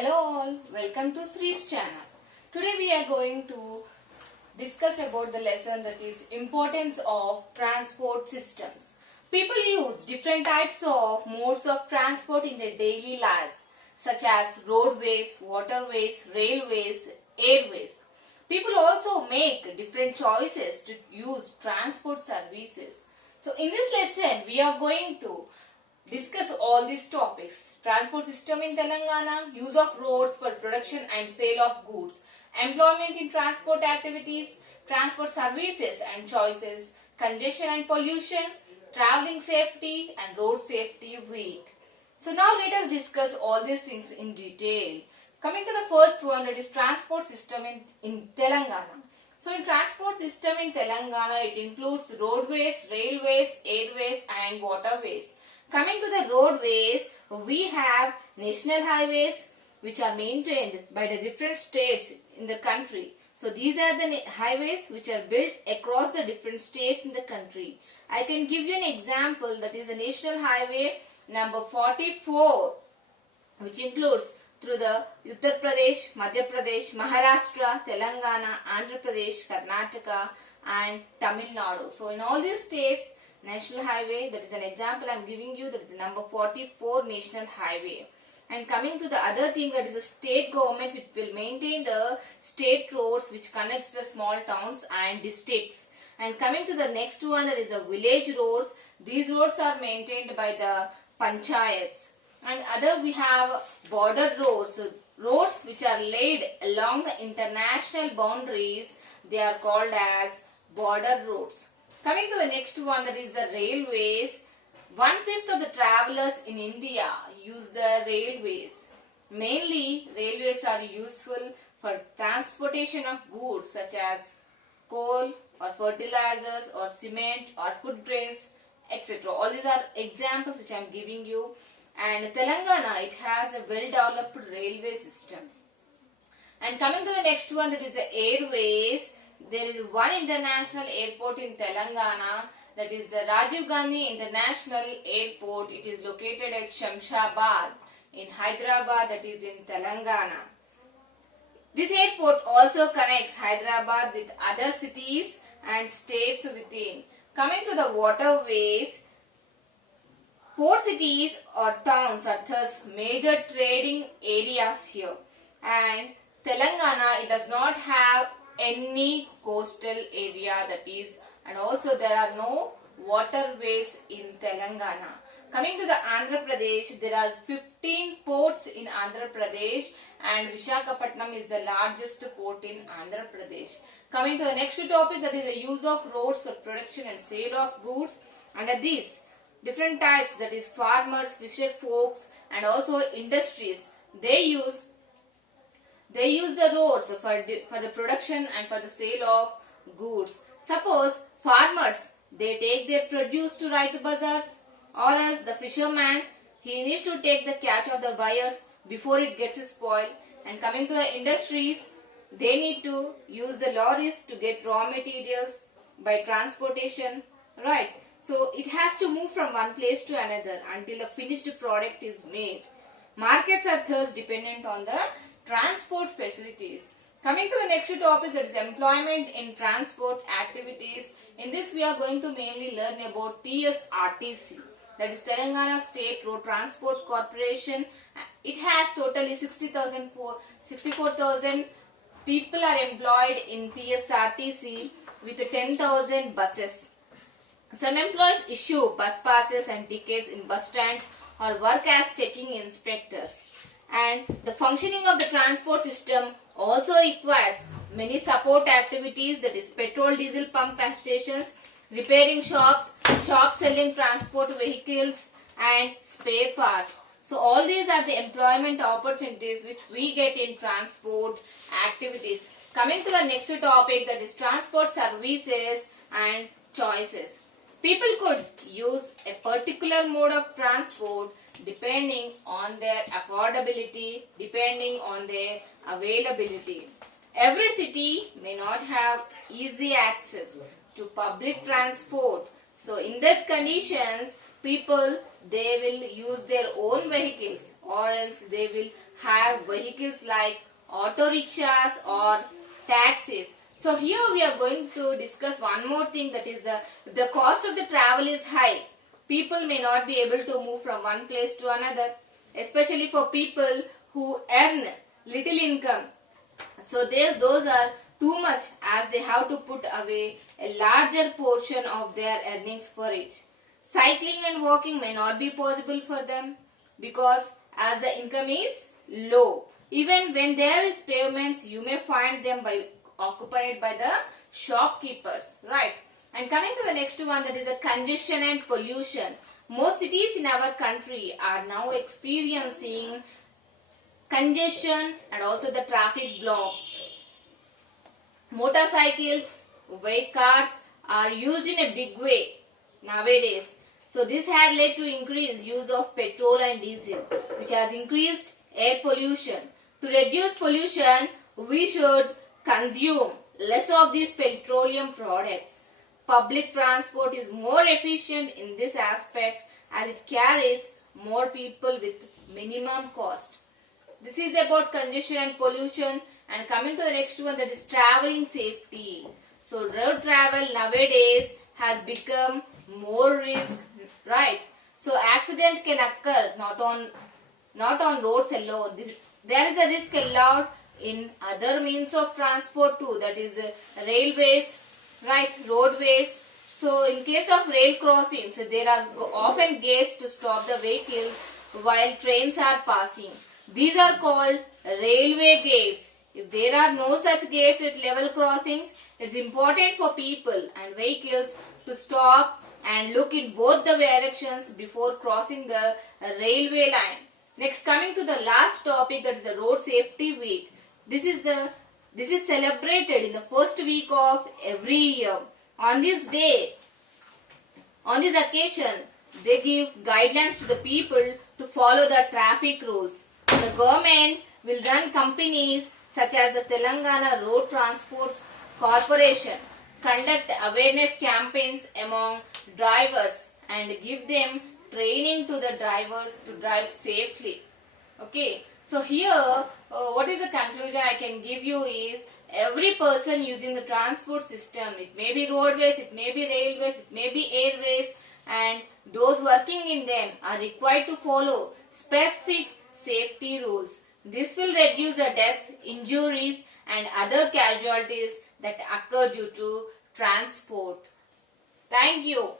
Hello all, welcome to Sri's channel. Today we are going to discuss about the lesson that is importance of transport systems. People use different types of modes of transport in their daily lives such as roadways, waterways, railways, airways. People also make different choices to use transport services. So in this lesson we are going to discuss all these topics. Transport system in Telangana, use of roads for production and sale of goods, employment in transport activities, transport services and choices, congestion and pollution, travelling safety and road safety week. So now let us discuss all these things in detail. Coming to the first one, that is transport system in Telangana. So in transport system in Telangana, it includes roadways, railways, airways and waterways. Coming to the roadways, we have national highways which are maintained by the different states in the country. So these are the highways which are built across the different states in the country. I can give you an example, that is a national highway number 44, which includes through the Uttar Pradesh, Madhya Pradesh, Maharashtra, Telangana, Andhra Pradesh, Karnataka and Tamil Nadu. So in all these states, national highway, that is an example I am giving you, that is number 44 national highway. And coming to the other thing, that is the state government which will maintain the state roads which connects the small towns and districts. And coming to the next one, that is the village roads. These roads are maintained by the panchayats. And other we have border roads. So roads which are laid along the international boundaries, they are called as border roads. Coming to the next one, that is the railways. 1/5 of the travelers in India use the railways. Mainly, railways are useful for transportation of goods such as coal or fertilizers or cement or food grains, etc. All these are examples which I am giving you. And Telangana, it has a well-developed railway system. And coming to the next one, that is the airways. There is one international airport in Telangana, that is the Rajiv Gandhi International Airport. It is located at Shamshabad in Hyderabad, that is in Telangana. This airport also connects Hyderabad with other cities and states within. Coming to the waterways, port cities or towns are thus major trading areas here. And Telangana, it does not have any coastal area, that is, and also there are no waterways in Telangana. Coming to the Andhra Pradesh, there are 15 ports in Andhra Pradesh and Visakhapatnam is the largest port in Andhra Pradesh. Coming to the next topic, that is the use of roads for production and sale of goods. Under these different types, that is farmers, fisher folks and also industries, they use the roads for the production and for the sale of goods. Suppose farmers, they take their produce to Raitu Bazaars, or else the fisherman, he needs to take the catch of the buyers before it gets spoiled. And coming to the industries, they need to use the lorries to get raw materials by transportation, right? So it has to move from one place to another until the finished product is made. Markets are thus dependent on the transport facilities. Coming to the next topic, that is employment in transport activities. In this we are going to mainly learn about TSRTC, that is Telangana State Road Transport Corporation. It has totally 64,000 people are employed in TSRTC with 10,000 buses. Some employees issue bus passes and tickets in bus stands or work as checking inspectors. And the functioning of the transport system also requires many support activities, that is petrol diesel pump stations, repairing shops, shops selling transport vehicles and spare parts. So all these are the employment opportunities which we get in transport activities. Coming to the next topic, that is transport services and choices. People could use a particular mode of transport depending on their affordability, depending on their availability. Every city may not have easy access to public transport. So in that conditions, people, they will use their own vehicles, or else they will have vehicles like auto rickshaws or taxis. So here we are going to discuss one more thing, that is if the cost of the travel is high, people may not be able to move from one place to another, especially for people who earn little income. So those are too much, as they have to put away a larger portion of their earnings for it. Cycling and walking may not be possible for them, because as the income is low. Even when there is pavements, you may find them occupied by the shopkeepers, right? And coming to the next one, that is the congestion and pollution. Most cities in our country are now experiencing congestion and also the traffic blocks. Motorcycles, weight cars are used in a big way nowadays. So this has led to increased use of petrol and diesel, which has increased air pollution. To reduce pollution, we should consume less of these petroleum products. Public transport is more efficient in this aspect, as it carries more people with minimum cost. This is about congestion and pollution. And coming to the next one, that is traveling safety. So road travel nowadays has become more risk, right? So accident can occur not on roads alone. There is a risk allowed in other means of transport too, that is railways, right, roadways. So in case of rail crossings, there are often gates to stop the vehicles while trains are passing. These are called railway gates. If there are no such gates at level crossings, it's important for people and vehicles to stop and look in both the directions before crossing the railway line. Next, coming to the last topic, that is the Road Safety Week. This is celebrated in the first week of every year. On this occasion, they give guidelines to the people to follow the traffic rules. The government will run companies such as the Telangana Road Transport Corporation, conduct awareness campaigns among drivers and give them training to the drivers to drive safely. Okay, so here what is the conclusion I can give you is, every person using the transport system, it may be roadways, it may be railways, it may be airways, and those working in them are required to follow specific safety rules. This will reduce the deaths, injuries and other casualties that occur due to transport. Thank you.